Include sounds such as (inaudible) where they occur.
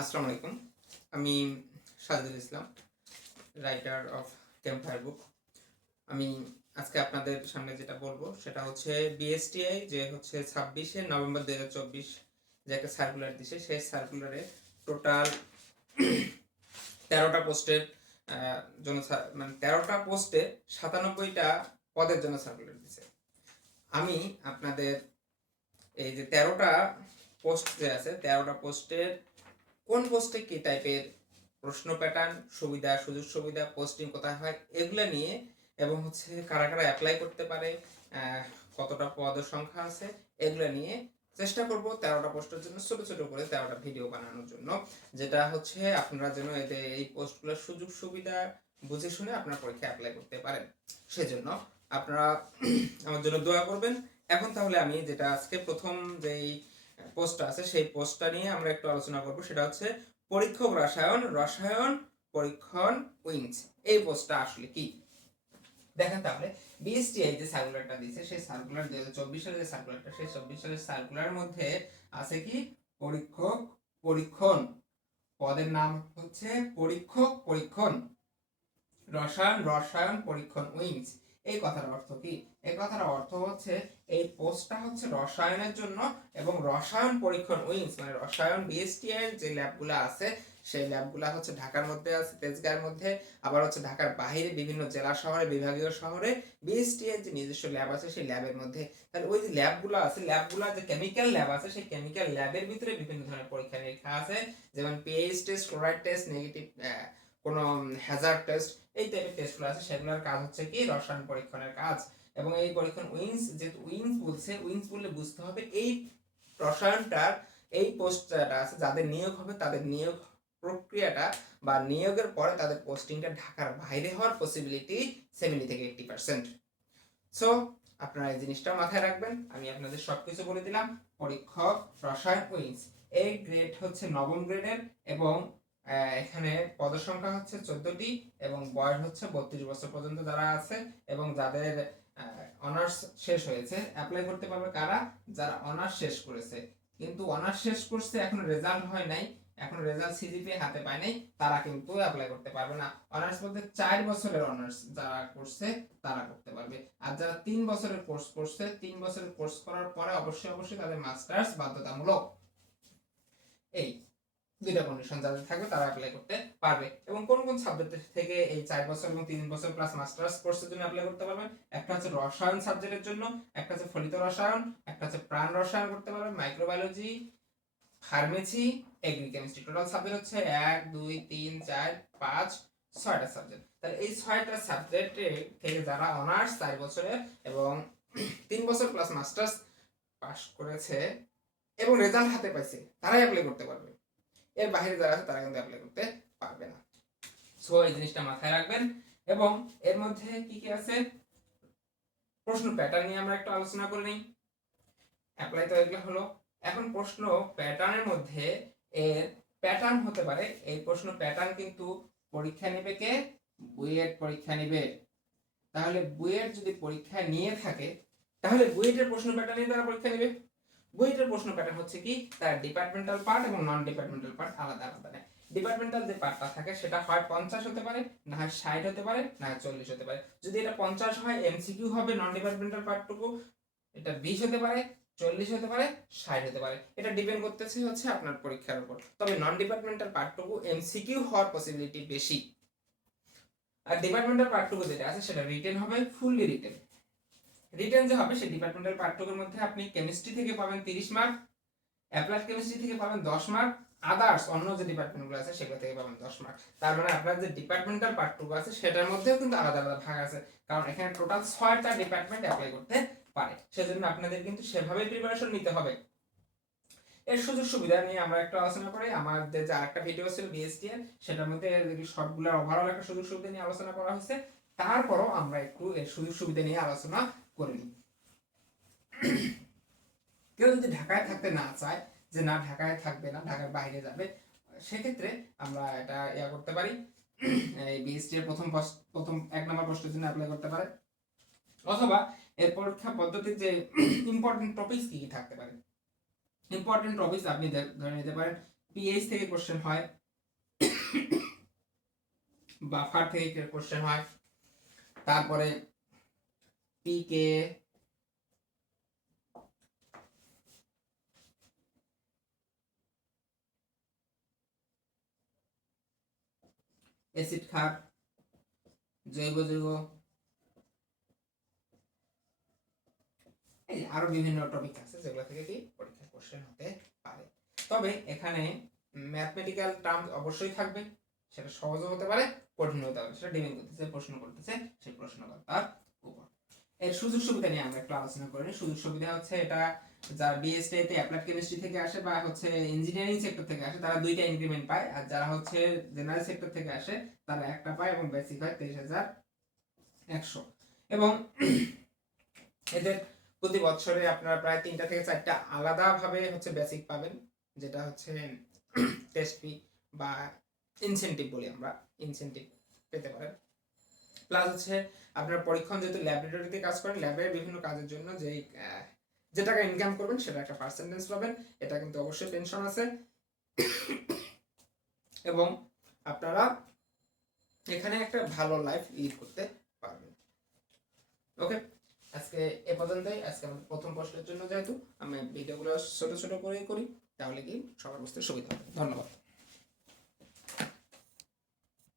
আসসালামু আলাইকুম। আমি সাজদুল ইসলাম, রাইটার অফ ক্যাম্পায়ার বুক আমি আজকে আপনাদের সামনে যেটা বলব, সেটা হচ্ছে বিএসটিআই যে হচ্ছে ছাব্বিশে নভেম্বর দু হাজার চব্বিশ যে একটা সার্কুলার দিছে, সেই সার্কুলারে টোটাল তেরোটা পোস্টের জন্য মানে তেরোটা পোস্টে সাতানব্বইটা পদের জন্য সার্কুলার দিছে। আমি আপনাদের এই যে তেরোটা পোস্ট যে আছে, তেরোটা পোস্টের কোন পোস্টে কি টাইপের প্রশ্ন প্যাটার্ন সুবিধা, সুযোগ সুবিধা পোস্টিং কোথায় হয়, এগুলো নিয়ে এবং হচ্ছে কারা কারা অ্যাপ্লাই করতে পারে কতটা পদ সংখ্যা আছে, এগুলো নিয়ে চেষ্টা করব তেরোটা পোস্টের জন্য, ছোট ছোট করে তেরোটা ভিডিও বানানোর জন্য। যেটা হচ্ছে আপনারা যেন এতে এই পোস্টগুলোর সুযোগ সুবিধা বুঝে শুনে আপনার পরীক্ষা অ্যাপ্লাই করতে পারেন। সেজন্য আপনারা (clears throat) আমার জন্য দোয়া করবেন। এখন তাহলে আমি যেটা আজকে প্রথম যেই পোস্টটা আছে, সেই পোস্টটা নিয়ে আমরা একটু আলোচনা করব। সেটা হচ্ছে পরীক্ষক রসায়ন রসায়ন পরীক্ষণ উইংস। এই পোস্টটা আসলে কি? দেখেন তাহলে বিএসটিআই যে সার্কুলারটা দিয়েছে, সেই সার্কুলার হাজার চব্বিশ সালের সার্কুলারটা সেই চব্বিশ সালের সার্কুলার মধ্যে আছে কি? পরীক্ষক পরীক্ষণ। পদের নাম হচ্ছে পরীক্ষক পরীক্ষণ। রসায়ন রসায়ন পরীক্ষণ উইংস। এই কথার অর্থ কি? এই কথার অর্থ হচ্ছে এই পোস্টটা হচ্ছে রসায়নের জন্য এবং রসায়ন পরীক্ষণ উইংস মানে রসায়ন বিএসটিআই এর যে ল্যাবগুলো আছে, সেই ল্যাবগুলো হচ্ছে ঢাকার মধ্যে আছে তেজগাঁয়ের মধ্যে। আবার হচ্ছে ঢাকার বাইরে বিভিন্ন জেলা শহরে, বিভাগীয় শহরে বিএসটিআই এর যে নিজস্ব ল্যাব আছে, সেই ল্যাবের মধ্যে। তাহলে ওই যে ল্যাবগুলো আছে ল্যাবগুলো যে কেমিক্যাল ল্যাব আছে, সেই কেমিক্যাল ল্যাবের ভিতরে বিভিন্ন ধরনের পরীক্ষা নিরীক্ষা আছে। যেমন pH test chloride test negative কোনো হ্যাজার টেস্ট এই টাইপের টেস্টগুলো আছে, সেগুলোর কাজ হচ্ছে কি? রসায়ন পরীক্ষণের কাজ। এবং এই পরীক্ষণ উইংস যেহেতু উইংস বলছে উইংস বললে বুঝতে হবে এই রসায়নটার এই পোস্টটা আছে, যাদের নিয়োগ হবে, তাদের নিয়োগ প্রক্রিয়াটা বা নিয়োগের পরে তাদের পোস্টিংটা ঢাকার বাইরে হওয়ার পসিবিলিটি সেভেন্টি থেকে এইটটি পার্সেন্ট সো আপনারা এই জিনিসটা মাথায় রাখবেন। আমি আপনাদের সবকিছু বলে দিলাম। পরীক্ষক, রসায়ন উইংস এই গ্রেড হচ্ছে নবম গ্রেডের এবং এখানে পদসংখ্যা হচ্ছে চোদ্দটি এবং বয়স হচ্ছে বত্রিশ বছর পর্যন্ত যারা আছে এবং যাদের অনার্স শেষ হয়েছে অ্যাপ্লাই করতে পারবে কারা? যারা অনার্স শেষ করেছে। কিন্তু অনার্স শেষ করছে, এখনও রেজাল্ট হয় নাই, এখন রেজাল্ট সিজিপি হাতে পায় নাই, তারা কিন্তু অ্যাপ্লাই করতে পারবে না। অনার্স বলতে চার বছরের অনার্স যারা করছে, তারা করতে পারবে। আর যারা তিন বছরের কোর্স করছে, তিন বছরের কোর্স করার পরে অবশ্যই অবশ্যই তাদের মাস্টার্স বাধ্যতামূলক। এই। দুইটা কন্ডিশন যাদের থাকবে তারা অ্যাপ্লাই করতে পারবে। এবং কোন কোন সাবজেক্ট থেকে এই চার বছর এবং তিন বছর প্লাস মাস্টার্স কোর্সের জন্য অ্যাপ্লাই করতে পারবেন? একটা হচ্ছে রসায়ন সাবজেক্টের জন্য, একটা হচ্ছে ফলিত রসায়ন, একটা হচ্ছে প্রাণ রসায়ন করতে পারবেন microbiology pharmacy agrichemistry total subject হচ্ছে এক, দুই, তিন, চার, পাঁচ, ছয়টা সাবজেক্ট তাহলে এই ছয়টা সাবজেক্টে থেকে যারা অনার্স চার বছরে এবং তিন বছর প্লাস মাস্টার্স পাস করেছে এবং রেজাল্ট হাতে পাইছে, তারাই অ্যাপ্লাই করতে পারবে। এর বাইরে যারা আছে, তারা কিন্তু অ্যাপ্লাই করতে পারবে না। সো এই জিনিসটা মাথায় রাখবেন। এবং এর মধ্যে কি কি আছে? প্রশ্ন প্যাটার্ন নিয়ে আমরা একটু আলোচনা করে নিই। অ্যাপ্লাই তো এগুলো হলো। এখন প্রশ্ন প্যাটার্নের মধ্যে এর প্যাটার্ন হতে পারে। এই প্রশ্ন প্যাটার্ন কিন্তু পরীক্ষা নেবে কে? বুয়েট পরীক্ষা নেবে। তাহলে বুয়েট যদি পরীক্ষা নিয়ে থাকে, তাহলে বুয়েটের প্রশ্ন প্যাটার্নে তারা পরীক্ষা নেবে। বুয়েটের প্রশ্ন প্যাটার্ন হচ্ছে কি? তার ডিপার্টমেন্টাল পার্ট এবং নন ডিপার্টমেন্টাল পার্ট আলাদা আলাদা নেয়। ডিপার্টমেন্টাল যে পার্টটা থাকে, সেটা হয় পঞ্চাশ হতে পারে, না হয় ষাট হতে পারে, না হয় চল্লিশ হতে পারে। যদি এটা পঞ্চাশ হয় এমসিকিউ হবে নন ডিপার্টমেন্টাল পার্টটুকু এটা বিশ হতে পারে, চল্লিশ হতে পারে, ষাট হতে পারে। এটা ডিপেন্ড করতেছে হচ্ছে আপনার পরীক্ষার উপর। তবে নন ডিপার্টমেন্টাল পার্টটুকু এমসিকিউ হওয়ার পসিবিলিটি বেশি। আর ডিপার্টমেন্টাল পার্টটুকু যেটা আছে, সেটা রিটেন হবে ফুললি রিটেন রিটেন যে হবে, সেই ডিপার্টমেন্টাল পার্টটুকুর মধ্যে আপনি কেমিস্ট্রি থেকে পাবেন তিরিশ মার্ক অ্যাপ্লাইড কেমিস্ট্রি থেকে পাবেন দশ মার্ক আদার্স অন্য যে ডিপার্টমেন্টগুলো আছে সেগুলো থেকে পাবেন দশ মার্ক তার মানে আপনার যে ডিপার্টমেন্টাল পার্টটুকু আছে, সেটার মধ্যেও কিন্তু আলাদা আলাদা ভাগ আছে। কারণ এখানে টোটাল ছয়টা ডিপার্টমেন্ট অ্যাপ্লাই করতে পারে। সেজন্য আপনাদের কিন্তু সেভাবে প্রিপারেশন নিতে হবে। এর সুযোগ সুবিধা নিয়ে আমরা একটা আলোচনা করি। আমাদের যে আরেকটা ভিডিও ছিল বিএসটি এর সেটার মধ্যে সবগুলোর ওভারঅল একটা সুযোগ সুবিধা নিয়ে আলোচনা করা হয়েছে। তারপরও আমরা একটু এর সুযোগ সুবিধা নিয়ে আলোচনা করে কেউ যদি ঢাকায় থাকতে না চায় যে না, ঢাকায় থাকবে না, ঢাকার বাইরে যাবে, সেক্ষেত্রে আমরা এটা ইয়া করতে পারি। এই বিএসটি এর প্রথম প্রথম এক নম্বর জন্য অ্যাপ্লাই করতে পারে। অথবা এর পরীক্ষা পদ্ধতির যে ইম্পর্টেন্ট কি কি থাকতে পারে? ইম্পর্টেন্ট টপিকস আপনি ধরে নিতে পারেন পিএইচ থেকে কোশ্চেন হয় বাফার থেকে কোশ্চেন হয়, তারপরে পিকে অ্যাসিড ক্ষার জৈব যৌগ এই আরও বিভিন্ন টপিক আছে যেগুলো থেকে কি পরীক্ষা কোশ্চেন হতে পারে। তবে এখানে ম্যাথমেটিক্যাল টার্ম অবশ্যই থাকবে, সেটা সহজও হতে পারে কঠিন হতে পারে, সেটা ডিপেন্ড করতেছে, প্রশ্ন করতেছে, সেই প্রশ্নকর্তার উপর। এর সুযোগ সুবিধা নিয়ে আমরা একটু আলোচনা করে। সুযোগ সুবিধা হচ্ছে এটা যারা বিএসটি তে অ্যাপ্লাইড কেমিস্ট্রি থেকে আসে বা হচ্ছে ইঞ্জিনিয়ারিং সেক্টর থেকে আসে, তারা দুইটা ইনক্রিমেন্ট পায়। আর যারা হচ্ছে জেনারেল সেক্টর থেকে আসে, তারা একটা পায় এবং বেসিক হয় তেইশ হাজার একশো। এবং এদের প্রতি বছরে আপনারা প্রায় তিনটা থেকে চারটা আলাদাভাবে হচ্ছে বেসিক পাবেন, যেটা হচ্ছে টেস্ট ফি বা ইনসেন্টিভ বলি আমরা ইনসেন্টিভ পেতে পারেন। প্লাস হচ্ছে আপনার পরীক্ষণ যেহেতু ল্যাবরেটরিতে কাজ করেন ল্যাবের বিভিন্ন কাজের জন্য যেই যে টাকা ইনকাম করবেন সেটা একটা পার্সেন্টেজ পাবেন। এটা কিন্তু অবশ্যই পেনশন আছে। এবং আপনারা এখানে একটা ভালো লাইফ লিড করতে পারবেন। ওকে আজকে এ পর্যন্তই। আজকে আমাদের প্রথম প্রশ্নের জন্য যেহেতু, আমি ভিডিওগুলো ছোট ছোট করে করি, তাহলে কি সবার বুঝতে সুবিধা হবে। ধন্যবাদ।